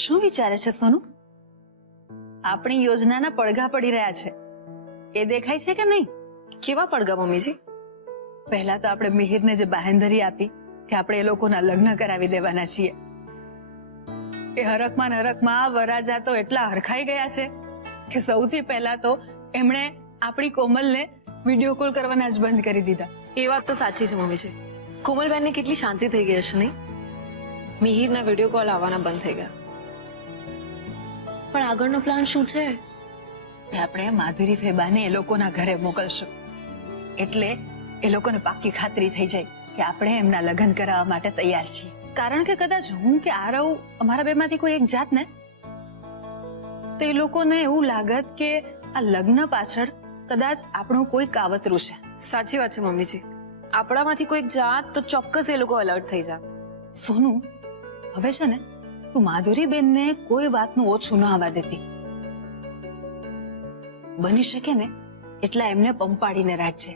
શું વિચારે છે સોનુ? આપણી યોજનાના પડઘા પડી રહ્યા છે એ દેખાય છે કે નહીં? કેવા પડઘા મમ્મીજી? પહેલા તો આપણે મિહિરને જે બાહેંધરી આપી કે આપણે એ લોકોના લગ્ન કરાવી દેવાના છીએ, એ હરખમાં વરરાજા તો એટલા હરખાઈ ગયા છે કે સૌથી પહેલા તો એમણે આપણી કોમલને વિડીયો કોલ કરવાના જ બંધ કરી દીધા. એ વાત તો સાચી છે મમ્મીજી. કોમલબેનને કેટલી શાંતિ થઈ ગઈ હશે નહીં? મિહિરના વિડીયો કોલ આવવાના બંધ થઈ ગયા. પણ આગળનો પ્લાન શું છે? આપણે માધુરી ફેબાને એ લોકોના ઘરે મોકલશું, એટલે એ લોકોને પાક્કી ખાતરી થઈ જાય કે આપણે એમના લગ્ન કરાવવા માટે તૈયાર છીએ. કારણ કે કદાચ હું કે આરવ અમારા બેમાંથી કોઈ એક જાત ને તો એ લોકોને એવું લાગત કે આ લગ્ન પાછળ કદાચ આપણું કોઈ કાવતરું છે. સાચી વાત છે મમ્મીજી. આપણામાંથી કોઈક જાત તો ચોક્કસ એ લોકો અલર્ટ થઈ જાત. સોનુ, હવે છે ને તું માધુરી બેનને કોઈ વાતનું ઓછું ન આવવા દેતી. બની શકે ને એટલા એમને પંપાડીને રાખજે,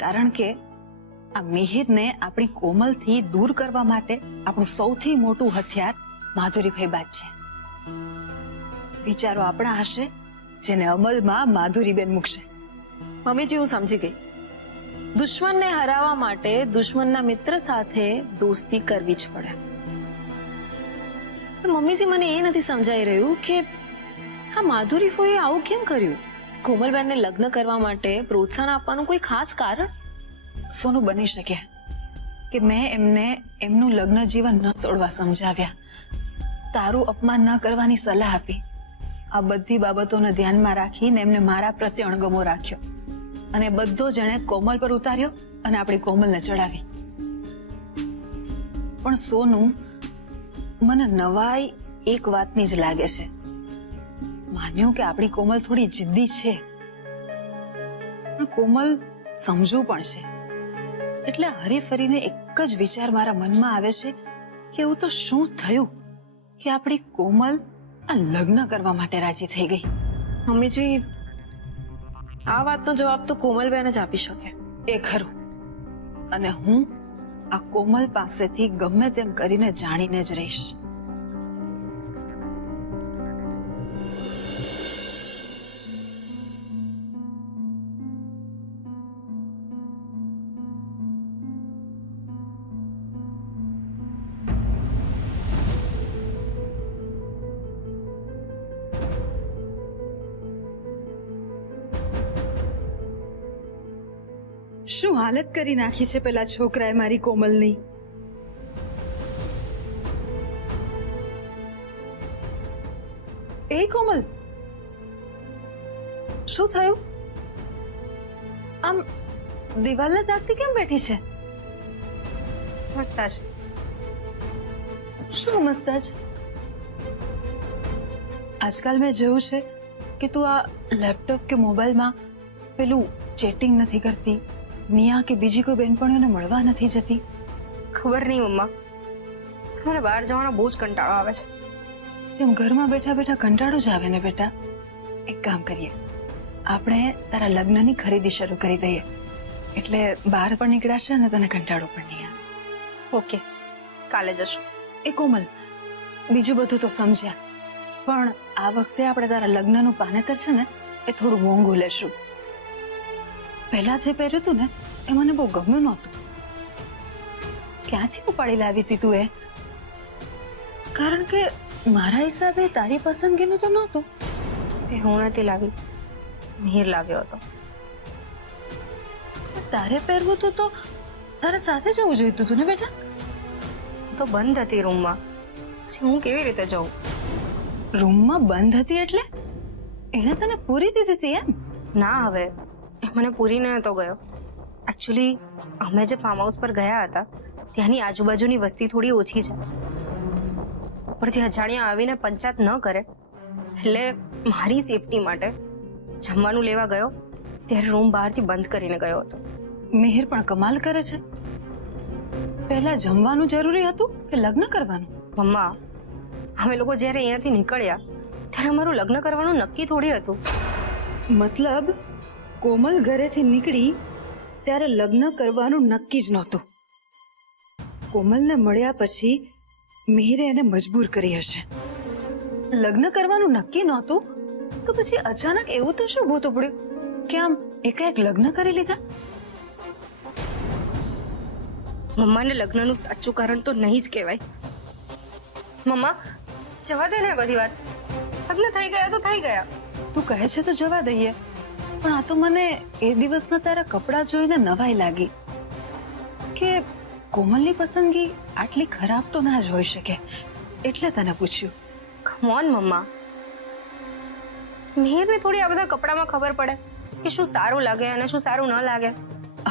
કારણ કે આ મિહિરને આપણી કોમલથી દૂર કરવા માટે આપણું સૌથી મોટું હથિયાર માધુરી ફેબા છે. વિચારો આપણા હશે જેને અમલમાં માધુરી બેન મૂકશે. મમ્મીજી, હું સમજી ગઈ. દુશ્મનને હરાવવા માટે દુશ્મનના મિત્ર સાથે દોસ્તી કરવી જ પડે. પણ મમ્મીજી, મને એ નથી સમજાઈ રહ્યું કે હા માધુરી ફોઈએ આવું કેમ કર્યું? કોમલબેનને લગ્ન કરવા માટે પ્રોત્સાહન આપવાનું કોઈ ખાસ કારણ? સોનું, બની શકે કે મેં એમને એમનું લગ્ન જીવન ન તોડવા સમજાવ્યા, તારું અપમાન ન કરવાની સલાહ આપી. આ બધી બાબતોને ધ્યાનમાં રાખીને એમને મારા પ્રત્યે અણગમો રાખ્યો અને બધો જણે કોમલ પર ઉતાર્યો અને આપણી કોમલને ચડાવી. પણ સોનું, મને નવાઈ એક વાતની જ લાગે છે. માન્યું કે આપણી કોમલ થોડી જિદ્દી છે, પણ કોમલ સમજુ પણ છે. એટલે હરીફરીને એક જ વિચાર મારા મનમાં આવે છે કે એવું તો શું થયું કે આપણી કોમલ આ લગ્ન કરવા માટે રાજી થઈ ગઈ? મમ્મીજી, આ વાતનો જવાબ તો કોમલબેન જ આપી શકે. એ ખરું, અને હું આ કોમલ પાસેથી ગમે તેમ કરીને જાણીને જ રહીશ. શું હાલત કરી નાખી છે પેલા છોકરાએ મારી કોમલની. એ કોમલ, શું થયું? આમ દિવાલને તાકતી કેમ બેઠી છે? મસ્તાજ. શું મસ્તાજ? આજકાલ મેં જોયું છે કે તું આ લેપટોપ કે મોબાઈલમાં પેલું ચેટિંગ નથી કરતી, નિયા કે બીજી કોઈ બેનપણીઓને મળવા નથી જતી. ખબર નહીં મમ્મા, મને બહાર જવાનો બહુ જ કંટાળો આવે છે. એમ ઘરમાં બેઠા બેઠા કંટાળો જ આવે ને બેટા. એક કામ કરીએ, આપણે તારા લગ્નની ખરીદી શરૂ કરી દઈએ, એટલે બહાર પણ નીકળાશે અને તને કંટાળો પણ નહીં આવે. ઓકે, કાલે જશું. એ કોમલ, બીજું બધું તો સમજ્યા, પણ આ વખતે આપણે તારા લગ્નનું પાનેતર છે ને એ થોડું મોંઘું લેશું. પહેલા જે પહેર્યું હતું ને એ મને બહુ ગમ્યું નહોતું. ક્યાંથી ઉપાડી લાવી હતી તું એ? કારણ કે મારા હિસાબે તારી પસંદગીનું તો નહોતું. એ હું નથી લાવી, મિહિર લાવ્યો હતો. તારે પહેરવું હતું તો તારે સાથે જવું જોઈતું હતું ને બેટા. તો બંધ હતી રૂમમાં, પછી હું કેવી રીતે જાઉં? રૂમમાં બંધ હતી એટલે એણે તને પૂરી દીધી હતી એમ? ના, હવે મને પૂરીને નતો ગયો. એકચ્યુઅલી અમે જે ફાર્મ હાઉસ પર ગયા હતા ત્યાંની આજુબાજુની વસ્તી થોડી ઓછી છે, ઉપરથી અજાણ્યા આવીને પંચાયત ન કરે, એટલે મારી સેફટી માટે જમવાનું લેવા ગયો ત્યારે રૂમ બહારથી બંધ કરીને ગયો હતો. મિહિર પણ કમાલ કરે છે. પહેલા જમવાનું જરૂરી હતું કે લગ્ન કરવાનું? મમ્મા, અમે લોકો જ્યારે અહીંયાથી નીકળ્યા ત્યારે અમારું લગ્ન કરવાનું નક્કી થોડી હતું. મતલબ કોમલ ઘરેથી નીકળી ત્યારે લગ્ન કરવાનું નક્કી જ નહોતું. કોમલને મળ્યા પછી મિહિરે એને મજબૂર કરી હશે. લગ્ન કરવાનું નક્કી નહોતું તો પછી અચાનક એવું તો શું ભૂત પડ્યું કે આમ એકાએક લગ્ન કરી લીધા? મમ્માને લગ્નનું સાચું કારણ તો નહીં જ કહેવાય. મમ્મા જવા દે ને બધી વાત. લગ્ન થઈ ગયા તો થઈ ગયા. તું કહે છે તો જવા દઈએ, પણ આ તો મને એ દિવસના તારા કપડાં જોઈને નવાઈ લાગી કે કોમલની પસંદગી આટલી ખરાબ તો ના જ હોઈ શકે, એટલે તને પૂછ્યું. કમ ઓન મમ્મા, મિહિરને થોડી આ બધા કપડામાં ખબર પડે કે શું સારું લાગે અને શું સારું ન લાગે.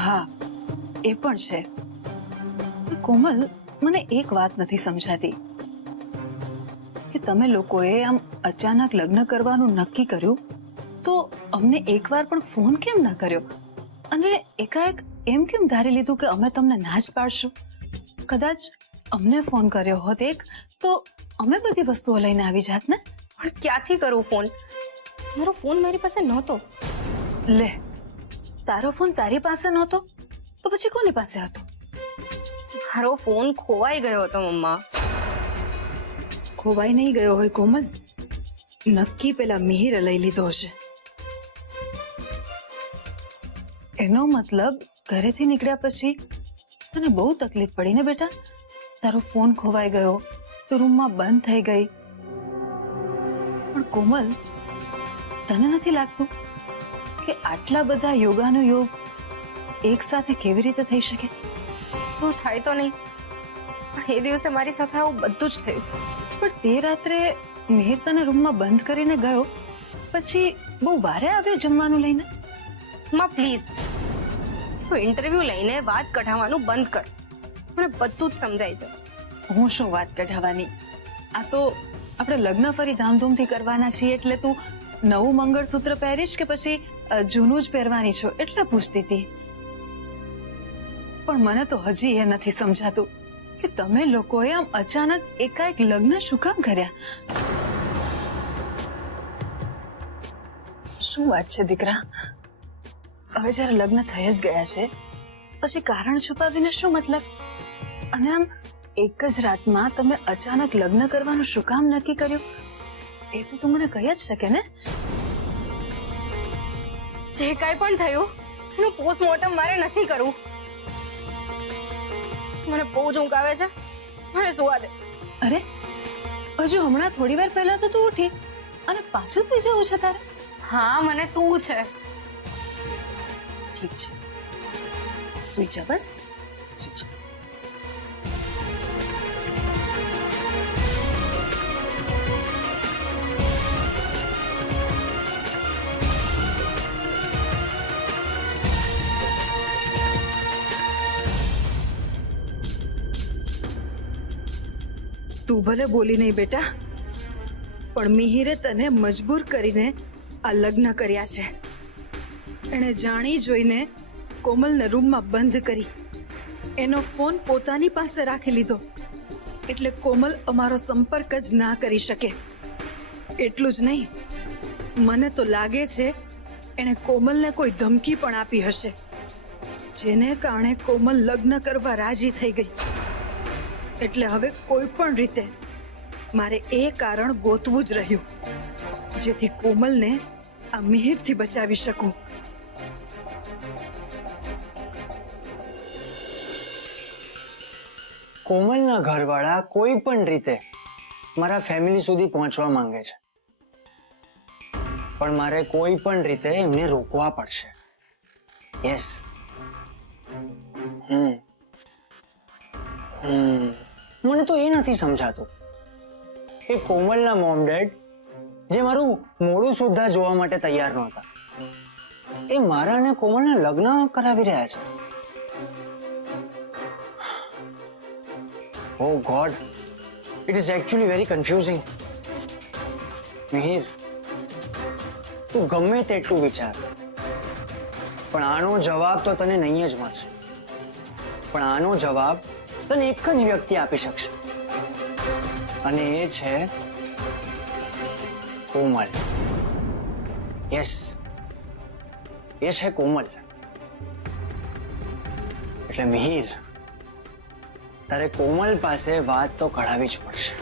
હા એ પણ છે. કોમલ, મને એક વાત નથી સમજાતી કે તમે લોકોએ આમ અચાનક લગ્ન કરવાનું નક્કી કર્યું તો અમને એકવાર પણ ફોન કેમ ના કર્યો અને એકાએક એમ કેમ ધારી લીધું કે અમે તમને ના જ પાડશું? કદાચ અમને ફોન કર્યો હોત એક તો અમે બધી વસ્તુઓ લઈને આવી જાત ને. પણ ક્યાંથી કરું ફોન? મારો ફોન મારી પાસે નહોતો. લે, તારો ફોન તારી પાસે નહોતો તો પછી કોની પાસે હતો? મારો ફોન ખોવાઈ ગયો હતો મમ્મા. ખોવાઈ નહીં ગયો હોય કોમલ, નક્કી પેલા મિહિરે લઈ લીધો હશે. એનો મતલબ ઘરેથી નીકળ્યા પછી તને બહુ તકલીફ પડી ને બેટા? તારો ફોન ખોવાઈ ગયો, તો રૂમમાં બંધ થઈ ગઈ. પણ કોમલ, તને નથી લાગતું કે આટલા બધા યોગાનો યોગ એક સાથે કેવી રીતે થઈ શકે? એવું થાય તો નહીં, પણ એ દિવસે મારી સાથે આવું બધું જ થયું. પણ તે રાત્રે મિહિર તને રૂમમાં બંધ કરીને ગયો પછી બહુ વારે આવ્યો જમવાનું લઈને? માં પ્લીઝ, તું ઇન્ટરવ્યુ લઈને વાત કઢાવવાનું બંધ કર. મને બધું જ સમજાય છે. હું શું વાત કઢાવવાની? આ તો આપણે લગ્ન ફરી ધામધૂમથી કરવાના છીએ એટલે તું નવું મંગળસૂત્ર પહેરીશ કે પછી જૂનું જ પહેરવાની છો એટલે પૂછતી હતી. પણ મને તો હજી એ નથી સમજાતું કે તમે લોકોએ આમ અચાનક એકાએક લગ્ન શું કામ કર્યા? શું વાત છે દીકરા? હવે જયારે લગ્ન થઈ જ ગયા છે પછી કારણ છુપાવીને શું મતલબ? અને આમ એક જ રાતમાં તમે અચાનક લગ્ન કરવાનું શું કામ નક્કી કર્યું એ તો તું મને કહી જ શકે ને? જે કાંઈ પણ થયું એનું પોસ્ટમોર્ટમ મારે નથી કરવું. મને બહુ જ ઊંઘ આવે છે, મને સુવા દે. અરે, હજુ હમણાં થોડી વાર પહેલા તો તું ઉઠી અને પાછું સુઈ જવું છે તારે? હા, મને શું છે. ઠીક છે, સુઈ જા, બસ સુઈ જા. તું ભલે બોલી નહીં બેટા, પણ મિહિરે તને મજબૂર કરીને આ લગ્ન કર્યા છે. એણે જાણી જોઈને કોમલને રૂમમાં બંધ કરી, એનો ફોન પોતાની પાસે રાખી લીધો એટલે કોમલ અમારો સંપર્ક જ ના કરી શકે. એટલું જ નહીં, મને તો લાગે છે એણે કોમલને કોઈ ધમકી પણ આપી હશે જેને કારણે કોમલ લગ્ન કરવા રાજી થઈ ગઈ. એટલે હવે કોઈ પણ રીતે મારે એ કારણ ગોતવું જ રહ્યું જેથી કોમલને આ મિહિરથી બચાવી શકું. કોમલના ઘરવાળા કોઈ પણ રીતે મારા ફેમિલી સુધી પહોંચવા માંગે છે, પણ મારે કોઈ પણ રીતે એમને રોકવા પડશે. યસ. મને તો એ નથી સમજાતું કે કોમલના મોમ ડેડ જે મારું મોડું સુદ્ધા જોવા માટે તૈયાર નહોતા, એ મારા અને કોમલના લગ્ન કરાવી રહ્યા છે. Oh God, it is actually very confusing. Mihir, તું ગમે તેટલું વિચાર, પણ આનો જવાબ તો તને નહીં જ મળશે. પણ આનો જવાબ તને એક જ વ્યક્તિ આપી શકશે, અને એ છે કોમલ. યસ, એ છે કોમલ. એટલે મિહિર, તારે કોમલ પાસે વાત તો કઢાવી જ પડશે.